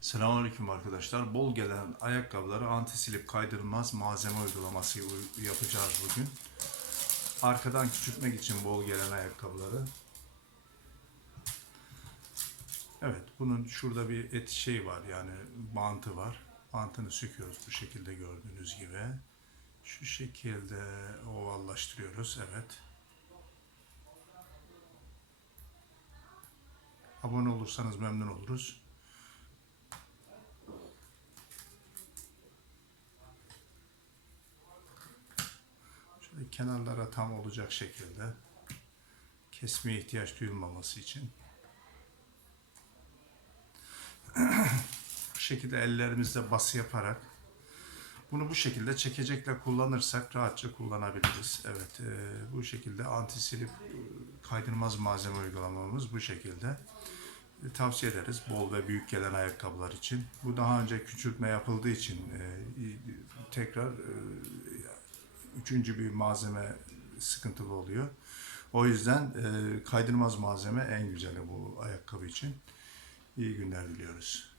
Selamünaleyküm arkadaşlar. Bol gelen ayakkabıları anti-slip kaydırılmaz malzeme uygulaması uy- yapacağız bugün. Arkadan küçültmek için bol gelen ayakkabıları. Evet, bunun şurada bir et şey var yani bantı var. Bantını söküyoruz bu şekilde gördüğünüz gibi. Şu şekilde ovallaştırıyoruz. Evet. Abone olursanız memnun oluruz. Kenarlara tam olacak şekilde kesmeye ihtiyaç duyulmaması için bu şekilde ellerimizle bası yaparak bunu bu şekilde çekecekle kullanırsak rahatça kullanabiliriz. Evet, e, bu şekilde anti-slip e, kaydırmaz malzeme uygulamamız bu şekilde. E, tavsiye ederiz bol ve büyük gelen ayakkabılar için. Bu daha önce küçültme yapıldığı için e, tekrar e, üçüncü bir malzeme sıkıntılı oluyor. O yüzden e, kaydırmaz malzeme en güzeli bu ayakkabı için. İyi günler diliyoruz.